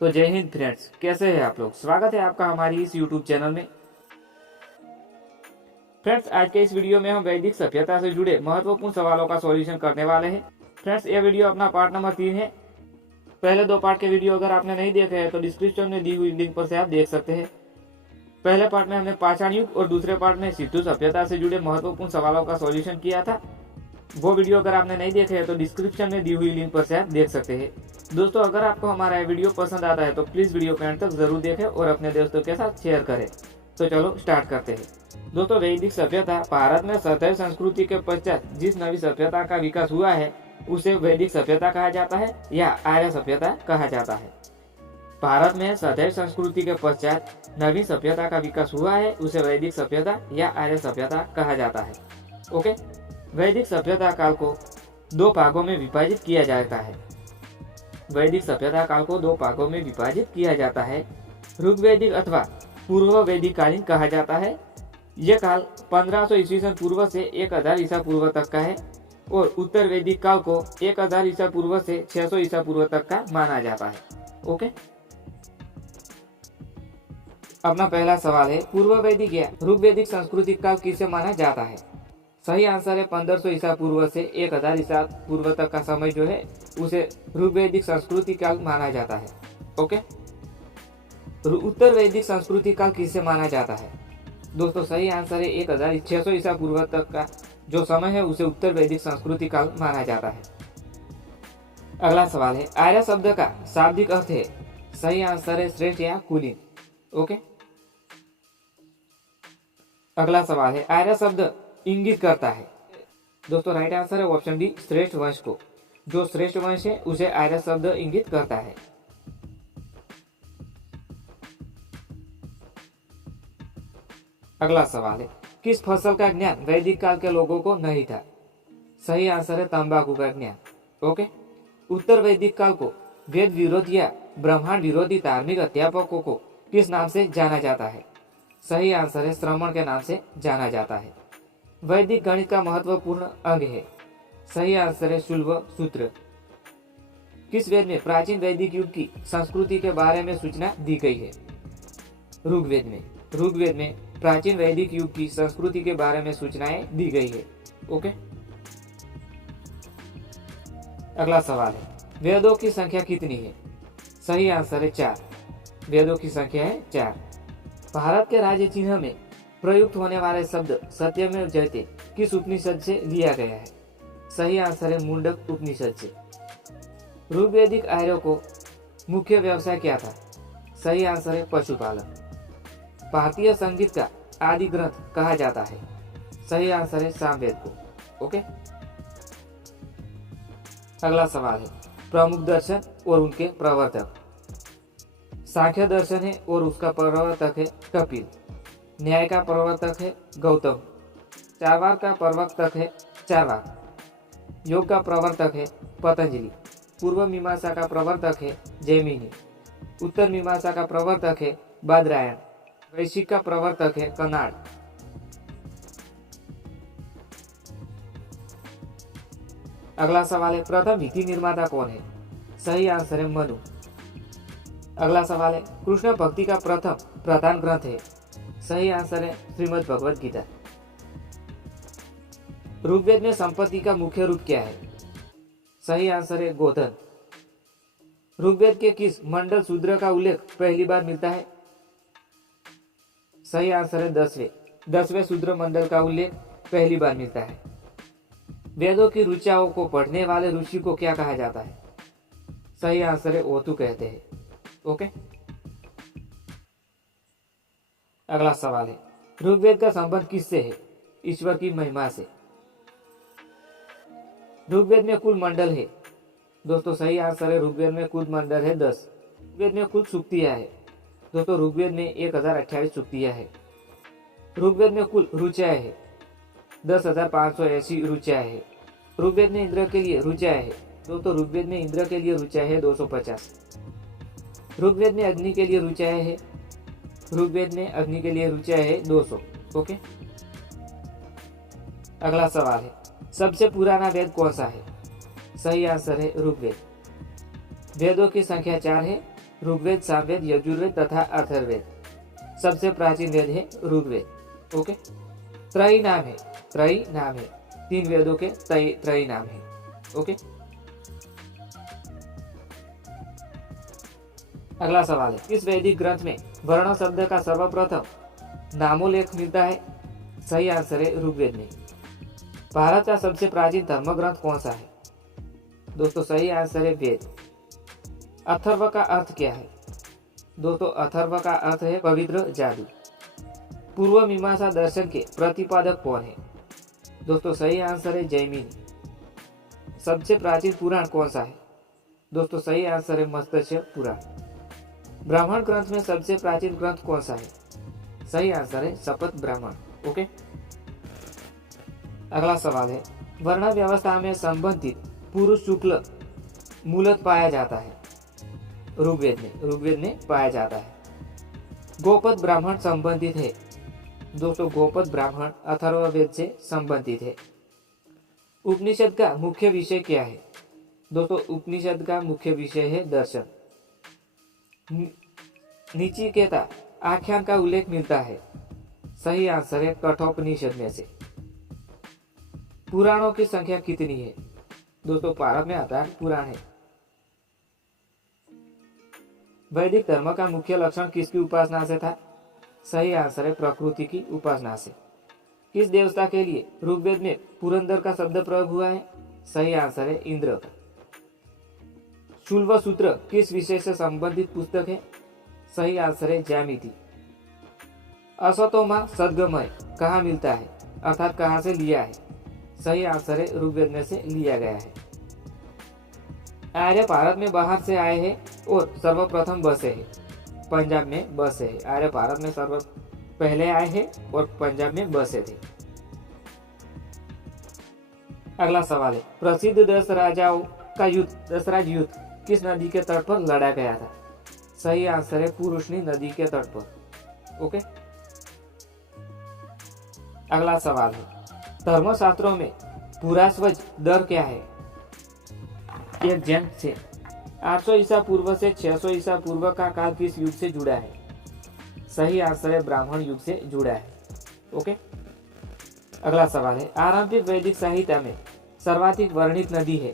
तो जय हिंद फ्रेंड्स, कैसे हैं आप लोग। स्वागत है आपका हमारी इस यूट्यूब चैनल में। फ्रेंड्स, आज के इस वीडियो में हम वैदिक सभ्यता से जुड़े महत्वपूर्ण सवालों का सॉल्यूशन करने वाले हैं। फ्रेंड्स, ये वीडियो अपना पार्ट नंबर 3 है। पहले 2 पार्ट के वीडियो अगर आपने नहीं देखे हैं तो डिस्क्रिप्शन में दी हुई लिंक पर से आप देख सकते हैं। पहले पार्ट में हमने पाषाण युग और दूसरे पार्ट में सिंधु सभ्यता से जुड़े महत्वपूर्ण सवालों का सॉल्यूशन किया था। वो वीडियो अगर आपने नहीं देखे हैं तो डिस्क्रिप्शन में दी हुई लिंक पर से आप देख सकते हैं। दोस्तों, अगर आपको हमारा वीडियो पसंद आता है तो प्लीज़ वीडियो को एंड तक जरूर देखें और अपने दोस्तों के साथ शेयर करें। तो चलो स्टार्ट करते हैं। दोस्तों, वैदिक सभ्यता भारत में सतैव संस्कृति के पश्चात जिस नवी सभ्यता का विकास हुआ है उसे वैदिक सभ्यता कहा जाता है या आर्य सभ्यता कहा जाता है। भारत में सदैव संस्कृति के पश्चात नवी सभ्यता का विकास हुआ है उसे वैदिक सभ्यता या आर्य सभ्यता कहा जाता है। ओके, वैदिक सभ्यता काल को 2 भागों में विभाजित किया जाता है। वैदिक सभ्यता काल को 2 भागों में विभाजित किया जाता है। ऋग्वैदिक अथवा पूर्व वैदिक कालीन कहा जाता है। यह काल 1500 ईस्वी पूर्व से 1000 ईसा पूर्व तक का है और उत्तर वैदिक काल को 1000 ईसा पूर्व से 600 ईसा पूर्व तक का माना जाता है। ओके, अपना पहला सवाल है, पूर्व वैदिक या ऋग्वैदिक सांस्कृतिक काल किसे माना जाता है। सही आंसर है 1500 ईसा पूर्व से 1000 ईसा पूर्व तक का समय जो है उसे ऋग्वैदिक सांस्कृतिक काल माना जाता है। ओके, उत्तर वैदिक सांस्कृतिक काल किसे माना जाता है। दोस्तों, सही आंसर है 1600 ईसा पूर्व तक का जो समय है उसे उत्तर वैदिक सांस्कृतिक काल माना जाता है। अगला सवाल है, आर्य शब्द का शाब्दिक अर्थ है। सही आंसर है श्रेष्ठ या कुलीन। ओके, अगला सवाल है, आर्य शब्द इंगित करता है। दोस्तों, राइट आंसर है ऑप्शन डी, श्रेष्ठ वंश को। जो श्रेष्ठ वंश है उसे आर्य शब्द इंगित करता है। अगला सवाल है, किस फसल का ज्ञान वैदिक काल के लोगों को नहीं था। सही आंसर है तंबाकू का ज्ञान। ओके, उत्तर वैदिक काल को वेद विरोध या ब्रह्मांड विरोधी धार्मिक अध्यापकों को किस नाम से जाना जाता है। सही आंसर है श्रमण के नाम से जाना जाता है। वैदिक गणित का महत्वपूर्ण अंग है। सही आंसर है शुल्ब सूत्र। किस वेद में प्राचीन वैदिक युग की संस्कृति के बारे में सूचना दी गई है। ऋग्वेद में। ऋग्वेद में प्राचीन वैदिक युग की संस्कृति के बारे में सूचनाएं दी गई है। ओके, अगला सवाल है, वेदों की संख्या कितनी है। सही आंसर है 4। वेदों की संख्या है 4। भारत के राज्य चिन्ह में प्रयुक्त होने वाले शब्द सत्यमेव जयते किस उपनिषद से लिया गया है। सही आंसर है मुंडक उपनिषद से। ऋग्वैदिक आर्यों को मुख्य व्यवसाय क्या था। सही आंसर है पशुपालन। भारतीय संगीत का आदि ग्रंथ कहा जाता है। सही आंसर है सामवेद को। ओके, अगला सवाल है, प्रमुख दर्शन और उनके प्रवर्तक। सांख्य दर्शन है और उसका प्रवर्तक है कपिल। न्याय का प्रवर्तक है गौतम। चारवाक का प्रवर्तक है चारवाक। योग का प्रवर्तक है पतंजलि। पूर्व मीमांसा का प्रवर्तक है जैमिनी। उत्तर मीमांसा का प्रवर्तक है बादरायण। वैशिक का प्रवर्तक है कनाड। अगला सवाल है, प्रथम नीति निर्माता कौन है। सही आंसर है मनु। अगला सवाल है, कृष्ण भक्ति का प्रथम प्रधान ग्रंथ है। सही आंसर है श्रीमद् भगवद गीता। ऋग्वेद में संपत्ति का मुख्य रूप क्या है। सही आंसर है गोधन। ऋग्वेद के किस मंडल शूद्र का उल्लेख पहली बार मिलता है। सही आंसर है 10वें शूद्र मंडल का उल्लेख पहली बार मिलता है। वेदों की ऋचाओं को पढ़ने वाले ऋषि को क्या कहा जाता है। सही आंसर है ओतु कहते हैं। ओके, अगला सवाल है, ऋग्वेद का संबंध किससे है। ईश्वर की महिमा से। ऋग्वेद में कुल मंडल है। दोस्तों, सही आंसर है ऋग्वेद में कुल मंडल है 10। ऋग्वेद में कुल सूक्तियां है। दोस्तों, ऋग्वेद में 1028 सूक्तियां है। ऋग्वेद में कुल ऋचाएं है 10,580 ऋचाएं है। ऋग्वेद में इंद्र के लिए ऋचाएं है। दोस्तों, ऋग्वेद में इंद्र के लिए ऋचाएं है 250। ऋग्वेद में अग्नि के लिए ऋचाएं है। ऋग्वेद में अग्नि के लिए ऋचाएं है 200। ओके, अगला सवाल है, सबसे पुराना वेद कौन सा है। सही आंसर है ऋग्वेद। वेदों की संख्या 4 है, ऋग्वेद, सामवेद, यजुर्वेद तथा अथर्ववेद। सबसे प्राचीन वेद है ऋग्वेद। ओके, त्रयी नाम है, त्रयी नाम है, 3 वेदों के त्रयी नाम है। ओके, अगला सवाल है, इस वैदिक ग्रंथ में वर्ण शब्द का सर्वप्रथम नामोल्लेख मिलता है? सही आंसर है ऋग्वेद में। भारत का सबसे प्राचीन धर्म ग्रंथ कौन सा है? दोस्तों सही आंसर है वेद। अथर्व का अर्थ क्या है? दोस्तों अथर्व का अर्थ है पवित्र जादू। पूर्व मीमांसा दर्शन के प्रतिपादक कौन है? दोस्तों सही आंसर है जैमिनी। सबसे प्राचीन पुराण कौन सा है? दोस्तों सही आंसर है मत्स्य पुराण। ब्राह्मण ग्रंथ में सबसे प्राचीन ग्रंथ कौन सा है? सही आंसर है शपथ ब्राह्मण। ओके, अगला सवाल है, वर्ण व्यवस्था में संबंधित पुरुष शुक्ल मूलत पाया जाता है? ऋग्वेद में पाया जाता है। गोपद ब्राह्मण संबंधित है? दोस्तों गोपद ब्राह्मण अथर्ववेद से संबंधित है। उपनिषद का मुख्य विषय क्या है? दोस्तों उपनिषद का मुख्य विषय है दर्शन। नचिकेता आख्यान का उल्लेख मिलता है? सही आंसर है कठोपनिषद में से। पुराणों की संख्या कितनी है? दोस्तों भारत में 18 पुराण है। वैदिक धर्म का मुख्य लक्षण किसकी उपासना से था? सही आंसर है प्रकृति की उपासना से। किस देवता के लिए ऋग्वेद में पुरंदर का शब्द प्रयोग हुआ है? सही आंसर है इंद्र का। शुल्व सूत्र किस विषय से संबंधित पुस्तक है? सही आंसर है ज्यामिति। असतोमा सद्गमय कहाँ मिलता है, अर्थात कहाँ से लिया है? सही आंसर है ऋग्वेद में से लिया गया है। आर्य भारत में बाहर से आए हैं और सर्वप्रथम बसे हैं? पंजाब में बसे हैं। आर्य भारत में सर्व पहले आए हैं और पंजाब में बसे थे। अगला सवाल है, प्रसिद्ध 10 राजाओं का युद्ध, दशराज युद्ध किस नदी के तट पर लड़ा गया था? सही आंसर है पुरुषनी नदी के तट पर। ओके, अगला सवाल है, धर्मशास्त्रों में पुरास्वज दर क्या है? एक जैन से 800 ईसा पूर्व से 600 ईसा पूर्व का काल किस युग से जुड़ा है? सही आंसर है ब्राह्मण युग से जुड़ा है। ओके, अगला सवाल है, आरंभिक वैदिक साहित्य में सर्वाधिक वर्णित नदी है?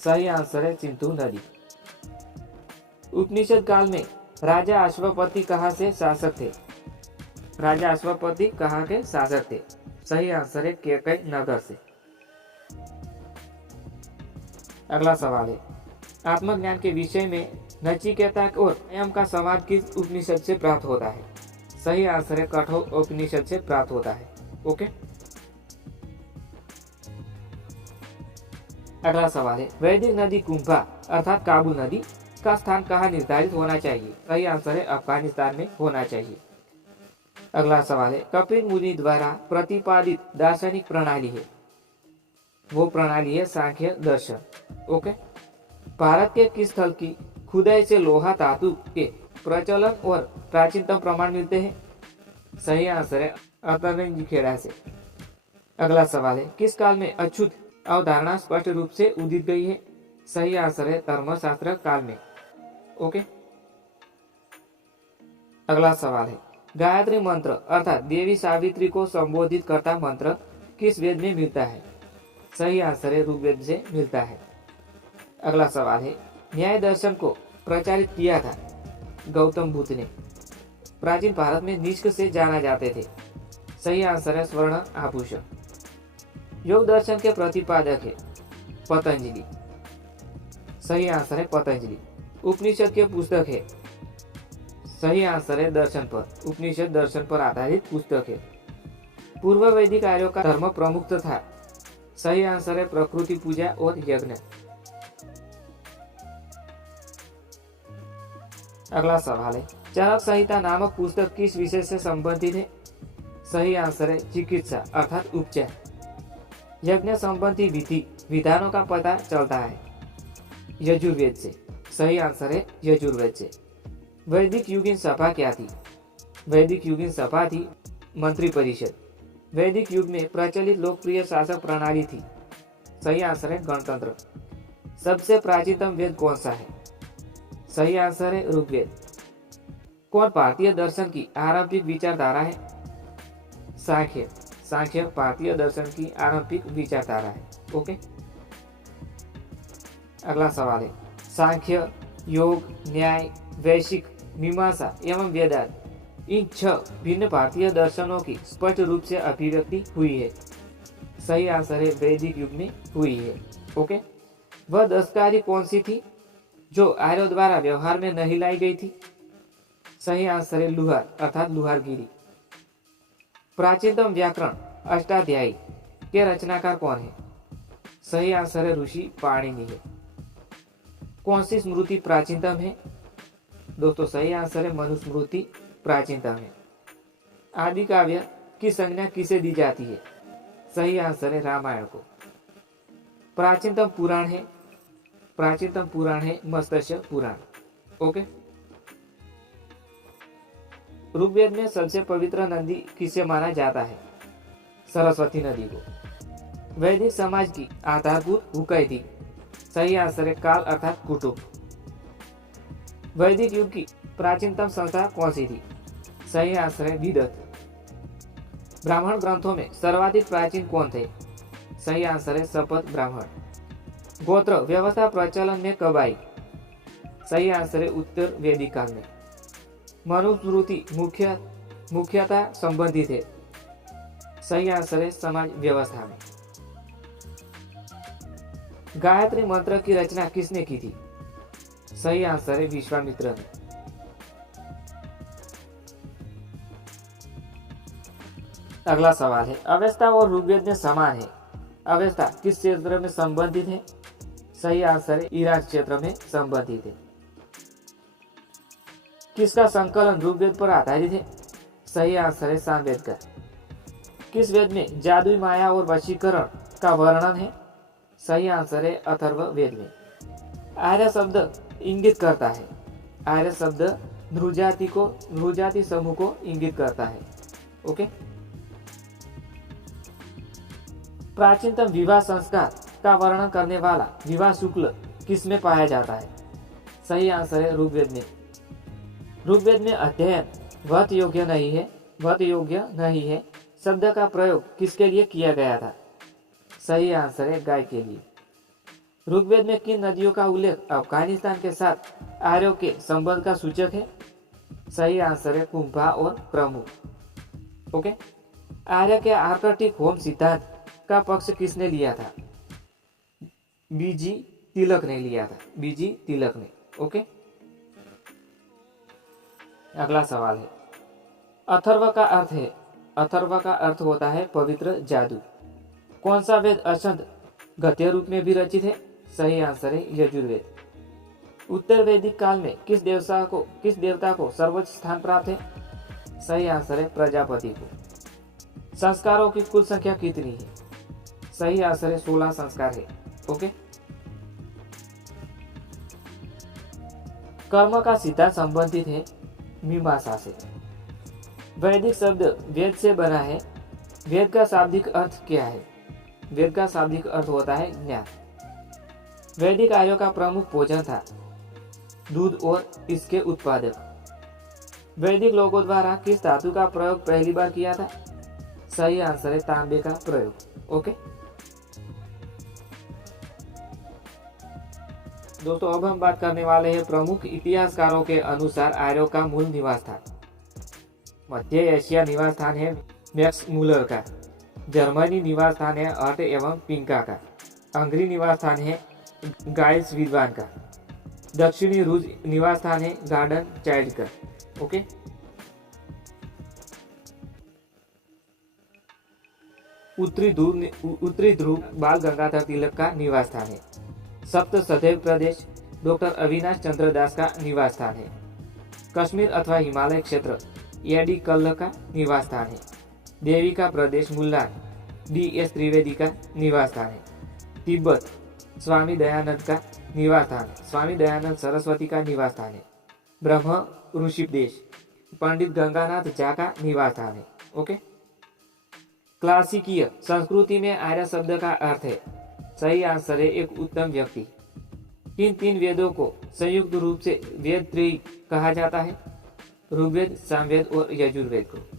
सही आंसर है सिंधु नदी। उपनिषद काल में राजा अश्वपति कहाँ से शासक थे? राजा अश्वपति कहाँ के शासक थे? सही आंसर है कैकेय नगर से। अगला सवाल है, आत्मज्ञान के विषय में नचिकेता और संयम का संवाद किस उपनिषद से प्राप्त होता है? सही आंसर है कठोर उपनिषद से प्राप्त होता है। ओके, अगला सवाल है, वैदिक नदी कुंभा अर्थात काबुल नदी का स्थान कहाँ निर्धारित होना चाहिए? सही आंसर है अफगानिस्तान में होना चाहिए। अगला सवाल है, कपिल मुनि द्वारा प्रतिपादित दार्शनिक प्रणाली है? वो प्रणाली है सांख्य दर्शन। ओके, भारत के किस स्थल की खुदाई से लोहा धातु के प्रचलन और प्राचीनतम प्रमाण मिलते हैं? सही आंसर है अतरंगीखेड़ा से। अगला सवाल है, किस काल में अछूत अवधारणा स्पष्ट रूप से उदित गई है? सही आंसर है धर्मशास्त्र काल में। ओके, अगला सवाल है, गायत्री मंत्र अर्थात देवी सावित्री को संबोधित करता मंत्र किस वेद में मिलता है? सही आंसर है ऋग्वेद से मिलता है। अगला सवाल है, न्याय दर्शन को प्रचारित किया था गौतम बुद्ध ने? प्राचीन भारत में निष्क से जाना जाते थे। सही आंसर है स्वर्ण आभूषण। योग दर्शन के प्रतिपादक है पतंजलि। सही आंसर है पतंजलि। उपनिषद के पुस्तक है? सही आंसर है दर्शन पर। उपनिषद दर्शन पर आधारित पुस्तक है। पूर्व वैदिक आर्यों का धर्म प्रमुख था? सही आंसर है प्रकृति पूजा और यज्ञ। अगला सवाल है, चरक संहिता नामक पुस्तक किस विषय से संबंधित है? सही आंसर है चिकित्सा अर्थात उपचार। यज्ञ संबंधी विधि विधानों का पता चलता है यजुर्वेद से। सही आंसर है यजुर्वेद से। वैदिक युगीन सभा क्या थी? वैदिक युगीन सभा थी मंत्री परिषद। वैदिक युग में प्रचलित लोकप्रिय शासक प्रणाली थी? सही आंसर है गणतंत्र। सबसे प्राचीनतम वेद कौन सा है? सही आंसर है ऋग्वेद। कौन भारतीय दर्शन की आरंभिक विचारधारा है? सांख्य। सांख्य भारतीय दर्शन की आरंभिक विचारधारा है। ओके, अगला सवाल है, सांख्य, योग, न्याय, वैशिक, मीमांसा एवं वेदांत इन 6 भिन्न भारतीय दर्शनों की स्पष्ट रूप से अभिव्यक्ति हुई है। सही आंसर है वैदिक युग में हुई है। ओके, वह 10 कार्य कौन सी थी जो आर्यों द्वारा व्यवहार में नहीं लाई गई थी? सही आंसर है लुहार अर्थात लुहारगिरी। प्राचीनतम व्याकरण अष्टाध्यायी के रचनाकार कौन है? सही आंसर है ऋषि पाणिनि है। कौन सी स्मृति प्राचीनतम है? दोस्तों सही आंसर है मनुस्मृति प्राचीनतम है। आदि काव्य की संज्ञा किसे दी जाती है? सही आंसर है रामायण को। प्राचीनतम पुराण है? प्राचीनतम पुराण है मत्स्य पुराण। ओके, ऋग्वेद में सबसे पवित्र नदी किसे माना जाता है? सरस्वती नदी को। वैदिक समाज की आधारभूत हुकई थी? सही आंसर है काल अर्थात कुटुंब। वैदिक युग की प्राचीनतम संस्था कौन सी थी? सही आंसर है विदत। ब्राह्मण ग्रंथों में सर्वाधिक प्राचीन कौन थे? सही आंसर है शपथ ब्राह्मण। गोत्र व्यवस्था प्रचलन में कब आई? सही आंसर है उत्तर वैदिक काल में। मनुस्मृति मुख्यतः संबंधित है? सही आंसर है समाज व्यवस्था में। गायत्री मंत्र की रचना किसने की थी? सही आंसर है विश्वामित्र ने। अगला सवाल है, अवेस्ता और ऋग्वेद में समान है, अवेस्ता किस क्षेत्र में संबंधित है? सही आंसर है इराक क्षेत्र में संबंधित है। किसका संकलन ऋग्वेद पर आधारित है? सही आंसर है सामवेद का। किस वेद में जादुई माया और वशीकरण का वर्णन है? सही आंसर है अथर्व वेद में। आर्य शब्द इंगित करता है? आर्य शब्द नृजाति समूह को इंगित करता है। ओके, प्राचीनतम विवाह संस्कार का वर्णन करने वाला विवाह शुक्ल किसमें पाया जाता है? सही आंसर है ऋग्वेद में। ऋग्वेद में अध्ययन वत योग्य नहीं है शब्द का प्रयोग किसके लिए किया गया था? सही आंसर है गाय के लिए। ऋग्वेद में किन नदियों का उल्लेख अफगानिस्तान के साथ आर्यों के संबंध का सूचक है? सही आंसर है कुंभा और प्रमुख। ओके, आर्य के आर्कटिक होम सिद्धांत का पक्ष किसने लिया था? बीजी तिलक ने लिया था, बीजी तिलक ने। ओके, अगला सवाल है, अथर्व का अर्थ होता है पवित्र जादू। कौन सा वेद अशंत गद्य रूप में भी रचित है? सही आंसर है यजुर्वेद। उत्तर वैदिक काल में किस देवता को सर्वोच्च स्थान प्राप्त है? सही आंसर है प्रजापति को। संस्कारों की कुल संख्या कितनी है? सही आंसर है 16 संस्कार है। ओके, कर्म का सिद्धांत संबंधित है मीमांसा से। वैदिक शब्द वेद से बना है, वेद का शाब्दिक अर्थ क्या है? वेद का शाब्दिक अर्थ होता है ज्ञान। वैदिक आर्यों का प्रमुख भोजन था दूध और इसके उत्पादक। वैदिक लोगों द्वारा किस धातु का प्रयोग पहली बार किया था? सही आंसर है तांबे का प्रयोग। ओके दोस्तों, अब हम बात करने वाले हैं प्रमुख इतिहासकारों के अनुसार आर्यों का मूल निवास स्थान। मध्य एशिया निवास स्थान है मैक्स मूलर का। जर्मनी निवास स्थान है हट एवं पिंका का। हंगरी निवास स्थान है गाइस विद्वान का। दक्षिणी रूस निवास स्थान है गार्डन चाइल्ड का। ओके, उत्तरी ध्रुव बाल गंगाधर तिलक का निवास स्थान है। सप्त सदैव प्रदेश डॉक्टर अविनाश चंद्र दास का निवास स्थान है। कश्मीर अथवा हिमालय क्षेत्र एडी कल्ल का निवास स्थान है। देवी का प्रदेश मुल्लान DS त्रिवेदी का निवास स्थान है। तिब्बत स्वामी दयानंद का निवास स्थान है। स्वामी दयानंद सरस्वती का निवास स्थान है। ब्रह्म ऋषिदेश पंडित गंगानाथ झा का निवास स्थान है। ओके, क्लासिकीय संस्कृति में आर्य शब्द का अर्थ है। सही आंसर है एक उत्तम व्यक्ति। किन तीन वेदों को संयुक्त रूप से वेद त्रयी कहा जाता है? ऋग्वेद, सामवेद और यजुर्वेद को।